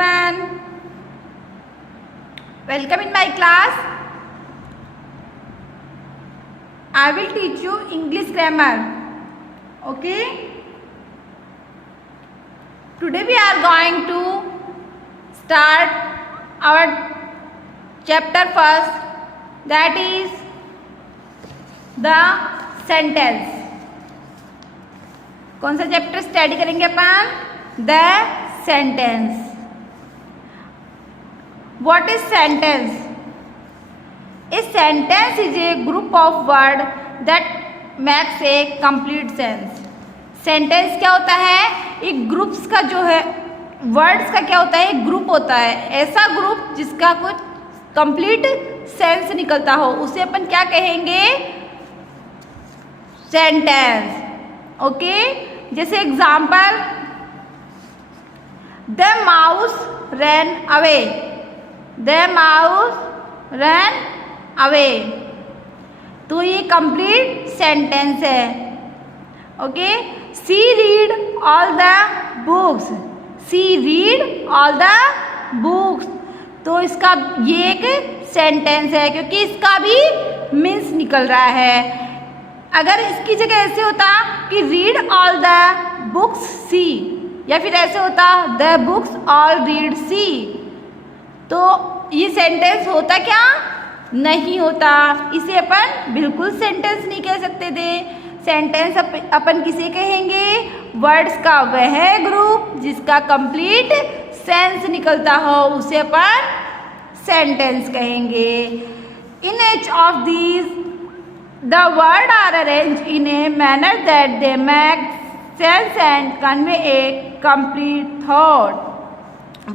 everyone. Welcome in my class. I will teach you English grammar. Okay. Today we are going to start our chapter first, that is the sentence. कौन सा chapter study करेंगे अपन? The sentence. What is sentence? A sentence is a group of words that makes a complete sense. Sentence क्या होता है? एक groups का जो है वर्ड्स का क्या होता है? एक ग्रुप होता है, ऐसा ग्रुप जिसका कुछ कंप्लीट सेंस निकलता हो, उसे अपन क्या कहेंगे? सेंटेंस. ओके. जैसे example, the mouse ran away. The mouse ran away. तो ये कंप्लीट सेंटेंस है. Okay. She read all the books. She read all the books. तो इसका ये एक सेंटेंस है क्योंकि इसका भी मीन्स निकल रहा है. अगर इसकी जगह ऐसे होता कि रीड ऑल द बुक्स सी, या फिर ऐसे होता द बुक्स ऑल रीड सी, तो ये सेंटेंस होता क्या? नहीं होता. इसे अपन बिल्कुल सेंटेंस नहीं कह सकते थे. सेंटेंस अपन किसे कहेंगे? वर्ड्स का वह ग्रुप जिसका कंप्लीट सेंस निकलता हो, उसे अपन सेंटेंस कहेंगे. इन H of these the words are arranged in a manner that they make sense and convey a complete thought.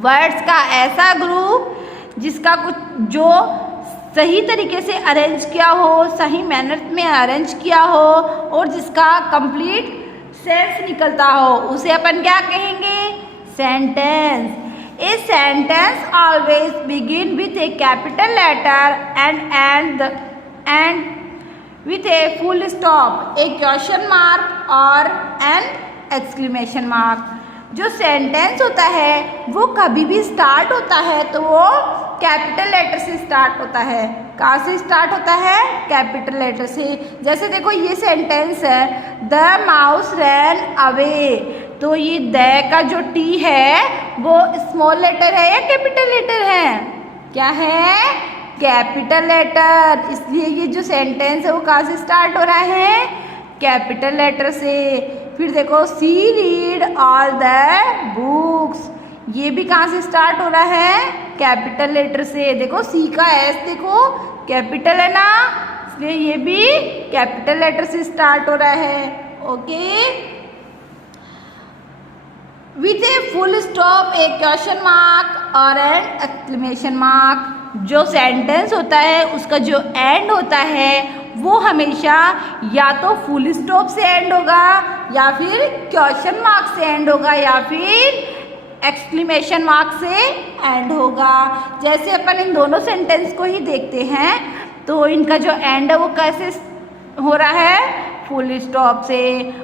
Words का ऐसा ग्रुप जिसका कुछ जो सही तरीके से अरेंज किया हो, सही मैनर में अरेंज किया हो और जिसका कंप्लीट सेंस निकलता हो, उसे अपन क्या कहेंगे? Sentence. A sentence always begin with a capital letter and and with a full stop, a question mark और an exclamation mark. जो सेंटेंस होता है वो कभी भी स्टार्ट होता है तो वो कैपिटल लेटर से स्टार्ट होता है. कहाँ से स्टार्ट होता है? कैपिटल लेटर से. जैसे देखो ये सेंटेंस है, द माउस रैन अवे. तो ये द का जो टी है वो स्मॉल लेटर है या कैपिटल लेटर है? क्या है? Capital letter. इसलिए ये जो सेंटेंस है वो कहाँ से स्टार्ट हो रहा है? कैपिटल लेटर से. फिर देखो सी रीड ऑल द बुक्स. ये भी कहाँ से स्टार्ट हो रहा है? कैपिटल लेटर से. देखो सी का एस देखो कैपिटल है ना, इसलिए ये भी कैपिटल लेटर से स्टार्ट हो रहा है. Okay. With a full stop, A question mark और एन एक्सक्लेमेशन मार्क. जो सेंटेंस होता है उसका जो एंड होता है वो हमेशा या तो फुल स्टॉप से एंड होगा या फिर क्वेश्चन मार्क से एंड होगा या फिर एक्सक्लेमेशन मार्क से एंड होगा. जैसे अपन इन दोनों सेंटेंस को ही देखते हैं तो इनका जो एंड है वो कैसे हो रहा है? फुल स्टॉप से.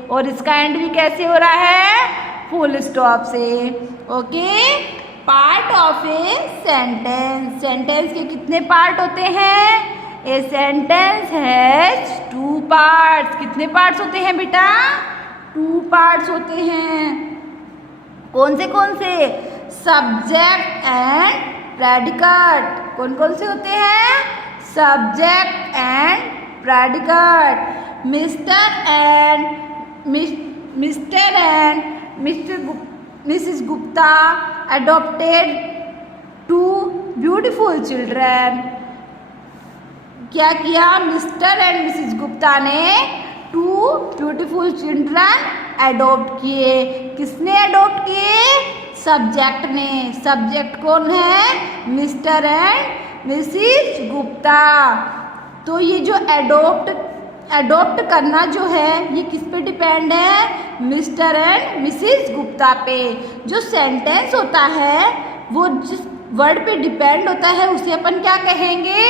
और इसका एंड भी कैसे हो रहा है? फुल स्टॉप से. Okay. Part of a sentence. Sentence के कितने पार्ट होते हैं? A sentence has 2 parts. कितने पार्ट्स होते हैं बेटा? 2 पार्ट्स होते हैं. कौन से? Subject and predicate. कौन से होते हैं? Subject and predicate. Mister and Mrs. Gupta adopted 2 beautiful children. क्या किया? मिस्टर एंड मिसिज गुप्ता ने 2 ब्यूटीफुल चिल्ड्रन अडॉप्ट किए. किसने अडॉप्ट किए? सब्जेक्ट ने. सब्जेक्ट कौन है? Mister and Mrs Gupta. तो ये जो अडॉप्ट करना जो है ये किस पे डिपेंड है? मिस्टर एंड मिसिज गुप्ता पे. जो सेंटेंस होता है वो जिस वर्ड पे डिपेंड होता है उसे अपन क्या कहेंगे?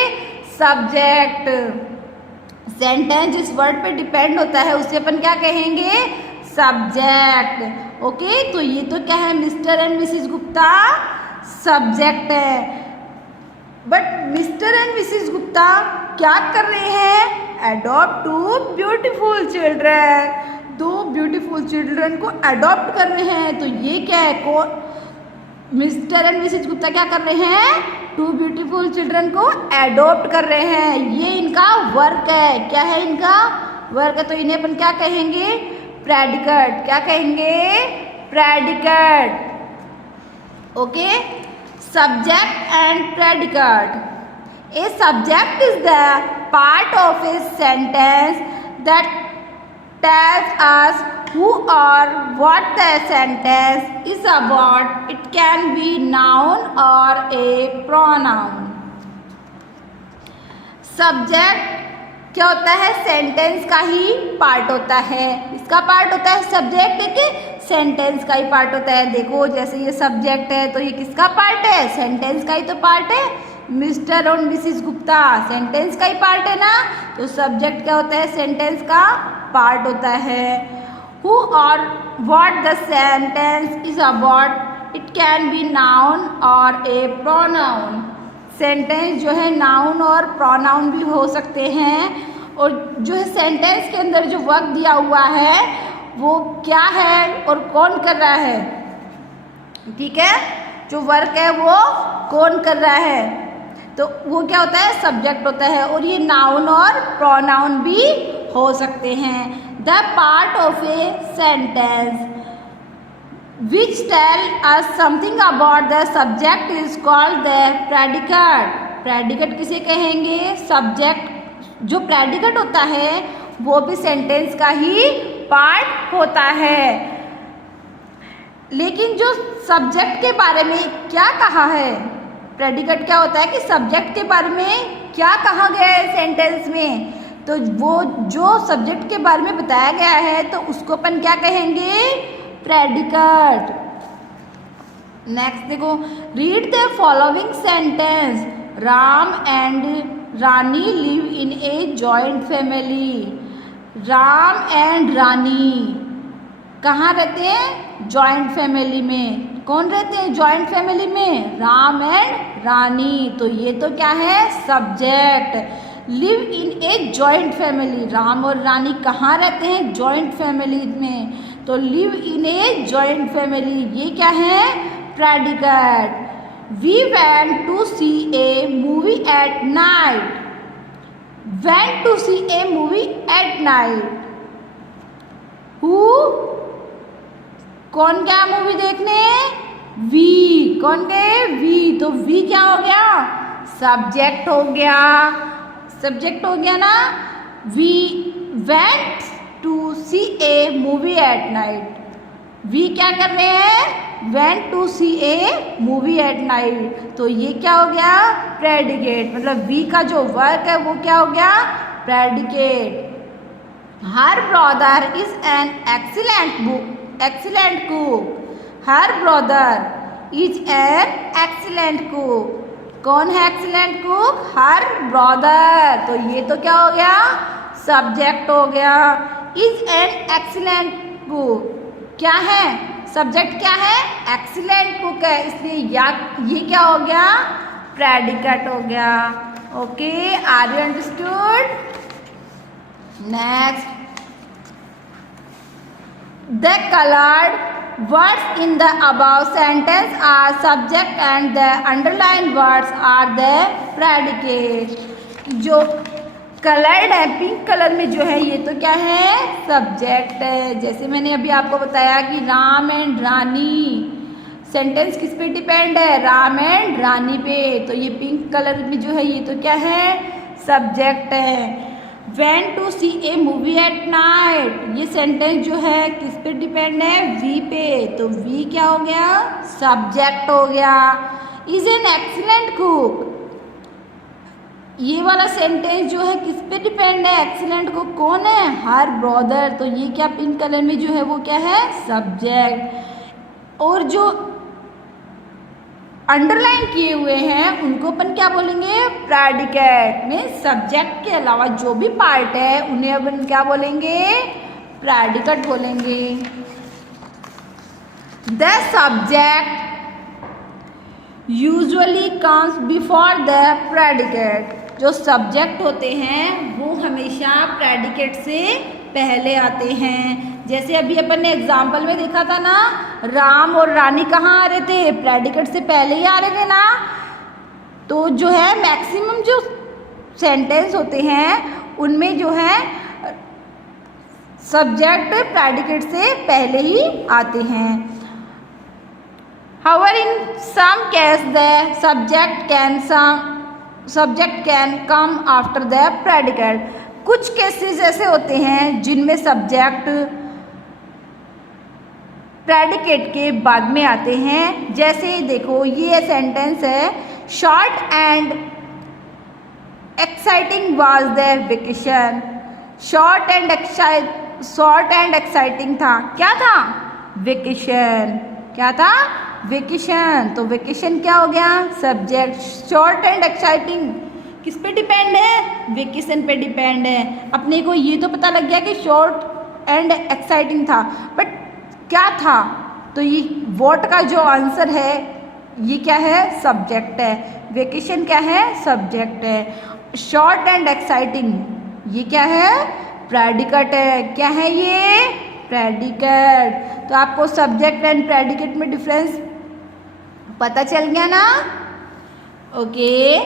सब्जेक्ट. सेंटेंस जिस वर्ड पे डिपेंड होता है उसे अपन क्या कहेंगे? सब्जेक्ट. ओके. तो ये तो क्या है? Mister and Mrs Gupta subject है। But mister and Mrs Gupta क्या कर रहे हैं? Adopt two beautiful children, 2 beautiful children को अडॉप्ट कर रहे हैं। तो ये क्या है? कौन? मिस्टर एंड मिसिस गुप्ता क्या कर रहे हैं? 2 ब्यूटीफुल चिल्ड्रन को एडॉप्ट कर रहे हैं। ये इनका वर्क है। क्या है इनका वर्क? है तो इन्हें अपन क्या कहेंगे? प्रेडिकेट। क्या कहेंगे? Predicate. Okay, subject and predicate. A subject is the part of a sentence that tells us who or what the sentence is about. It can be noun or a pronoun. Subject क्या होता है? Sentence का ही part होता है। इसका part होता है subject के, सेंटेंस का ही पार्ट होता है। देखो जैसे ये सब्जेक्ट है तो ये किसका पार्ट है? सेंटेंस का ही तो पार्ट है। मिस्टर और मिसिस गुप्ता सेंटेंस का ही पार्ट है ना, तो सब्जेक्ट क्या होता है? सेंटेंस का पार्ट होता है। हु और what the sentence is about, it can be noun और ए प्रोनाउन। सेंटेंस जो है नाउन और प्रोनाउन भी हो सकते हैं। और जो है सेंटेंस के अंदर जो वर्क दिया हुआ है वो क्या है और कौन कर रहा है? ठीक है, जो वर्क है वो कौन कर रहा है? तो वो क्या होता है? सब्जेक्ट होता है। और ये नाउन और प्रोनाउन भी हो सकते हैं। The part of a sentence which tell us something about the subject is called the predicate. predicate किसे कहेंगे? सब्जेक्ट जो predicate होता है वो भी सेंटेंस का ही पार्ट होता है। लेकिन जो सब्जेक्ट के बारे में क्या कहा है? predicate क्या होता है कि सब्जेक्ट के बारे में क्या कहा गया है सेंटेंस में, तो वो जो सब्जेक्ट के बारे में बताया गया है तो उसको अपन क्या कहेंगे? प्रेडिकेट। नेक्स्ट देखो, read the following sentence. Ram and Rani live in a joint family. Ram and Rani कहाँ रहते हैं? जॉइंट फैमिली में। कौन रहते हैं जॉइंट फैमिली में? राम एंड रानी। तो ये तो क्या है? Subject. Live in a joint family, Ram और रानी कहाँ रहते हैं? जॉइंट फैमिली में। तो live in a joint family ये क्या है? Predicate. We went to see a movie at night. Went to see a movie at night. Who कौन गया मूवी देखने? वी। कौन गए? वी। तो वी क्या हो गया? सब्जेक्ट हो गया। सब्जेक्ट हो गया ना। We went to see a movie at night. We क्या कर रहे हैं? Went to see a movie at night. तो ये क्या हो गया? प्रेडिकेट। मतलब वी का जो वर्क है वो क्या हो गया? Predicate. Her brother is an excellent cook. Her brother is an excellent cook. कौन है एक्सीलेंट कुक? Her brother. तो ये तो क्या हो गया? सब्जेक्ट हो गया। इज एन एक्सीलेंट कुक क्या है? सब्जेक्ट क्या है? एक्सीलेंट कुक है, इसलिए ये क्या हो गया? प्रेडिकेट हो गया। Okay, are you understood? Next, the coloured words in the above sentence are subject and the underline words are the predicate. जो कलर्ड है, पिंक कलर में जो है ये तो क्या है? सब्जेक्ट है। जैसे मैंने अभी आपको बताया कि राम एंड रानी सेंटेंस किस पे डिपेंड है? राम एंड रानी पे। तो ये पिंक कलर में जो है ये तो क्या है? सब्जेक्ट है। Went to see a movie at night ये सेंटेंस जो है किस पे डिपेंड है? वी पे। तो वी क्या हो गया? सब्जेक्ट हो गया। इज एन एक्सीलेंट कुक ये वाला सेंटेंस जो है किस पे डिपेंड है? एक्सीलेंट कुक कौन है? Her brother. तो ये क्या पिंक कलर में जो है वो क्या है? सब्जेक्ट। और जो अंडरलाइन किए हुए हैं उनको अपन क्या बोलेंगे? प्रेडिकेट। में सब्जेक्ट के अलावा जो भी पार्ट है उन्हें अपन क्या बोलेंगे? प्रेडिकेट बोलेंगे। The subject usually comes before the predicate. जो सब्जेक्ट होते हैं वो हमेशा प्रेडिकेट से पहले आते हैं। जैसे अभी अपन ने एग्जाम्पल में देखा था ना, राम और रानी कहाँ आ रहे थे, प्रेडिकेट से पहले ही आ रहे थे ना। तो जो है मैक्सिमम जो सेंटेंस होते हैं उनमें जो है सब्जेक्ट प्रेडिकेट से पहले ही आते हैं। However, in some case the subject can come after the predicate। कुछ केसेस ऐसे होते हैं जिनमें सब्जेक्ट प्रेडिकेट के बाद में आते हैं। जैसे देखो ये सेंटेंस है, short and exciting was the vacation. Short and exciting था, क्या था, वेकेशन। क्या था, वेकेशन। तो वेकेशन क्या हो गया, सब्जेक्ट। शॉर्ट एंड एक्साइटिंग किस पे डिपेंड है, वेकेशन पे डिपेंड है। अपने को ये तो पता लग गया कि शॉर्ट एंड एक्साइटिंग था, बट क्या था, तो ये वॉट का जो आंसर है ये क्या है, सब्जेक्ट है। वेकेशन क्या है, सब्जेक्ट है। शॉर्ट एंड एक्साइटिंग ये क्या है, प्रेडिकेट है। क्या है ये, प्रेडिकेट। तो आपको सब्जेक्ट एंड प्रेडिकेट में डिफरेंस पता चल गया ना। Okay,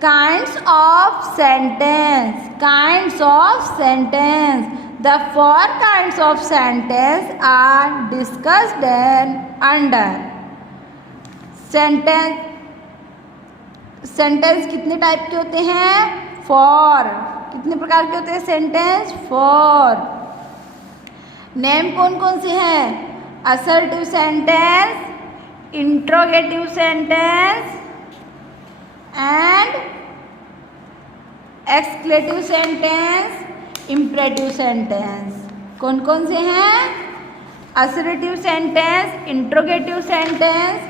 kinds of sentence. Kinds of sentence, the 4 kinds of sentence are discussed and under. Sentence कितने टाइप के होते हैं, 4। कितने प्रकार के होते हैं सेंटेंस, 4। नेम कौन कौन से हैं, assertive sentence, interrogative sentence and exclamatory sentence, imperative sentence. कौन कौन से हैं, assertive sentence, interrogative sentence,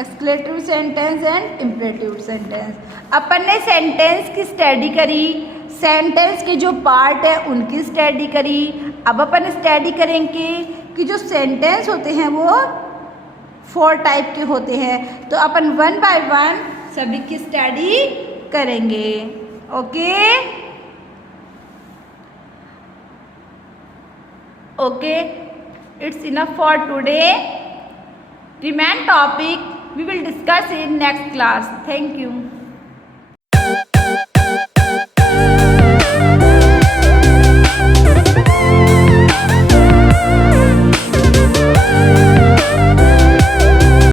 exclamatory sentence and imperative sentence. अपन ने सेंटेंस की स्टडी करी, सेंटेंस के जो पार्ट है उनकी स्टडी करी। अब अपन स्टडी करेंगे कि जो सेंटेंस होते हैं वो 4 टाइप के होते हैं। तो अपन 1 बाय 1 सभी की स्टडी करेंगे। Okay okay, it's enough for today. Remain topic we will discuss in next class. Thank you.